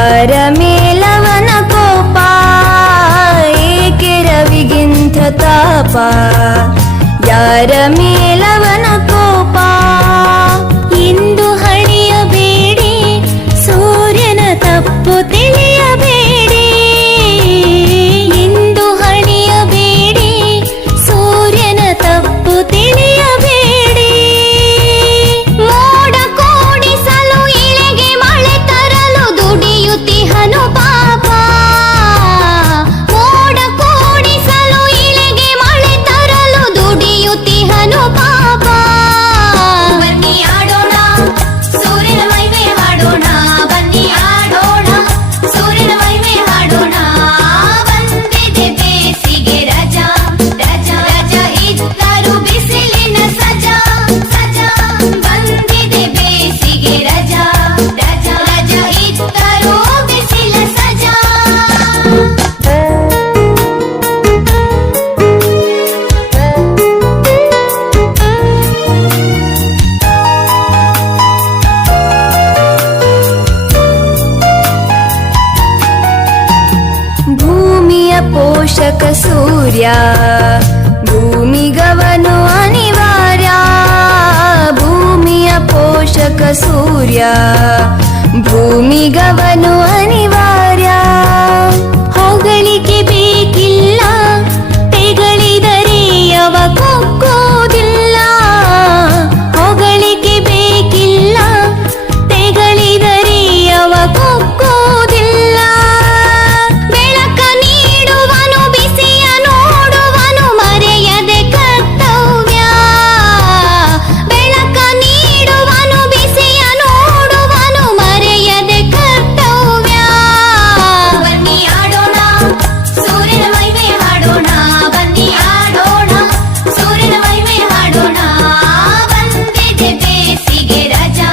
ಯಾರ ಮೇಲವನ ಕೋಪ, ಏಕೆ ರವಿಗಿಂತ ತಾಪ, ಯಾರ ಮೇಲವನ ಕೋಪ. ಇಂದು ಹಣಿಯಬೇಡಿ ಸೂರ್ಯನ ತಪ್ಪು ತಿಳಿಯಬೇಡಿ, ಇಂದು ಹಣಿಯಬೇಡಿ ಸೂರ್ಯನ ತಪ್ಪು ತಿಳಿಯಬೇಡಿ. ಮೋಡ ಕೋಡಿಸಲು ಇಳೆಗೆ ಮಳೆ ತರಲು ದುಡಿಯುತ್ತಿಹನು ಪಾಪ, ಮೋಡ ಕೋಡಿಸಲು ಇಳೆಗೆ ಮಳೆ ತರಲು ದುಡಿಯುತ್ತಿಹನು ಪಾಪ. ಬನ್ನಿ ಆಡೋಣ ಸೂರ್ಯನ ಮಹಿಮೆ ಹಾಡೋಣ, ಬನ್ನಿ ಆಡೋಣ ಸೂರ್ಯನ ಮಹಿಮೆ ಹಾಡೋಣ. ಬಂದಿದೆ ಬೇಸಿಗೆ ರಜಾ, ರಜಾ ರಜಾ ಇದ್ದರು ಬಿಸಿಲಿನ ಸಜಾ, ಸಜಾ. ಬಂದಿದೆ ಬೇಸಿಗೆ ರಜಾ, ರಜಾ ರಜಾ ಇದ್ದರು ಬಿಸಿಲ ಸಜಾ. ಭೂಮಿಯ ಪೋಷಕ ಸೂರ್ಯ, ಭೂಮಿಗವನು ಅನಿವಾರ್ಯ. ಭೂಮಿಯ ಪೋಷಕ ಸೂರ್ಯ, ಭೂಮಿಗವನು ಅನಿವಾರ್ಯ. ಹೊಗಳಿಕೆ ಬೇಕಿಲ್ಲ, ತೆಗಳಿದರೆ ಅವ ಕೊಕ್ಕುವುದಿಲ್ಲ. ಹೊಗಳಿಕೆ ಬೇಕಿಲ್ಲ, ತೆಗಳಿದರೆ ಅವ ಕೊಕ್ಕುವುದಿಲ್ಲ. ಬೆಳಕ ನೀಡುವನು, ಬಿಸಿಯ ನೋಡುವನು, ಮರೆಯದೆ ಕರ್ತವ್ಯ. ಬೆಳಕ ನೀಡುವನು, ಬಿಸಿಯ ನೋಡುವನು, ಮರೆಯದೆ ಕರ್ತವ್ಯ. ಬನ್ನಿ ಆಡೋಣ ಸೂರ್ಯನ ಮಹಿಮೆ ಹಾಡೋಣ, ಬನ್ನಿ ಆಡೋಣ ಸೂರ್ಯನ ಮಹಿಮೆ ಹಾಡೋಣ. ಬಂದಿದೆ ಬೇಸಿಗೆ ರಜಾ,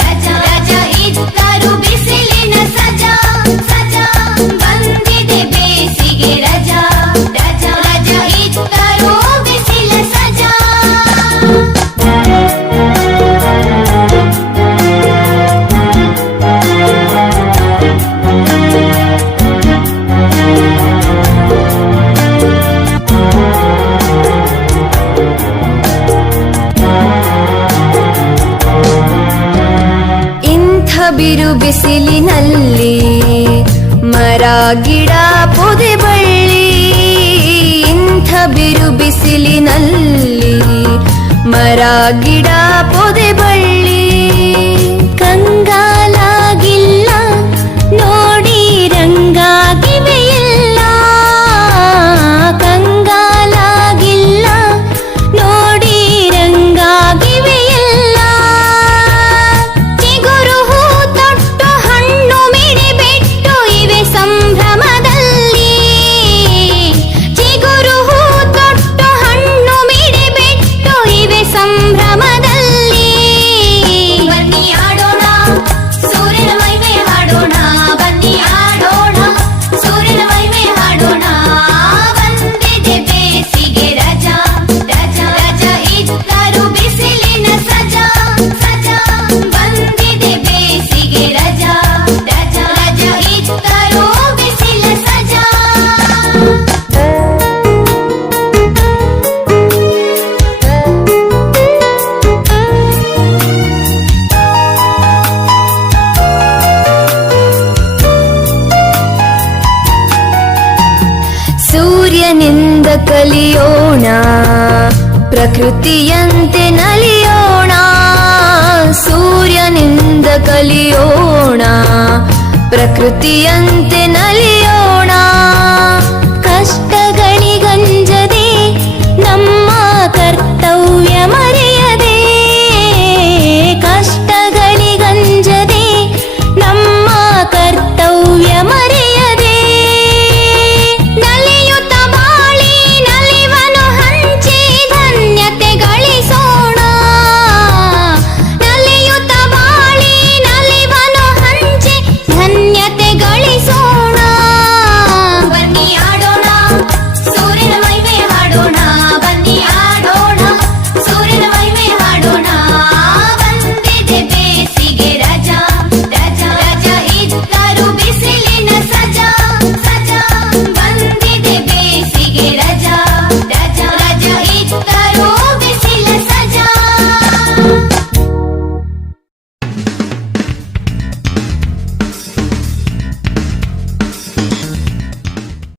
ರಜಾ ರಜಾ ಇದ್ದರು ಬಿಸಿಲಿನ ಸಜಾ, ಸಜಾ. ಬಂದಿದೆ ಬೇಸಿಗೆ ರಜಾ, ರಜಾ ರಜಾ ಇದ್ದರು ಬಿಸಿಲ ಸಜಾ. ಇಂಥ ಬಿರು ಬಿಸಿಲಿನಲ್ಲಿ ಮರ ಗಿಡ ಪೊದೆ ಬಳ್ಳಿ, ಇಂಥ ಬಿರು ಬಿಸಿಲಿನಲ್ಲಿ ಮರ ಗಿಡ ಪೊದೆ ಬಳ್ಳಿ. ಕಂಗಾಲಾಗಿಲ್ಲ ನೋಡಿ ರಂಗಾಗಿವೆ ಇಲ್ಲ, ಕಂಗಾಲಾಗಿಲ್ಲ ನೋಡಿ ರಂಗಾಗಿವೆ ಇಲ್ಲ. ಚಿಗುರು ಹೂ ತೊಟ್ಟು ಹಣ್ಣು ಮಿಡಿ ಬಿಟ್ಟು ಇವೆ ಸಂಭ್ರಮದಲ್ಲಿ, ಚಿಗುರು ಹೂ ತೊಟ್ಟು ಹಣ್ಣು ಮಿಡಿ ಬಿಟ್ಟು ಇವೆ ಸಂಭ್ರಮದಲ್ಲಿ. ಬನ್ನಿ ಆಡೋಣ ಸೂರ್ಯನ ಮಹಿಮೆ ಹಾಡೋಣ, ಬನ್ನಿ ಆಡೋಣ ಸೂರ್ಯನ ಮಹಿಮೆ ಹಾಡೋಣ. ಬಂದಿದೆ ಬೇಸಿಗೆ ರಜಾ, ರಜಾ ರಜಾ ಇದ್ದರು ಬಿಸಿಲಿನ ಸಜಾ, ಸಜಾ. ಬಂದಿದೆ ಬೇಸಿಗೆ ರಜಾ, ರಜಾ ರಜಾ ಇದ್ದರು ಬಿಸಿಲ ಸಜಾ. ಸೂರ್ಯನಿಂದ ಕಲಿಯೋಣ, ಪ್ರಕೃತಿಯಂತೆ ನಲಿಯೋಣ. ಸೂರ್ಯನಿಂದ ಕಲಿಯೋಣ, ಪ್ರಕೃತಿಯಂತೆ ನಲಿಯೋಣ.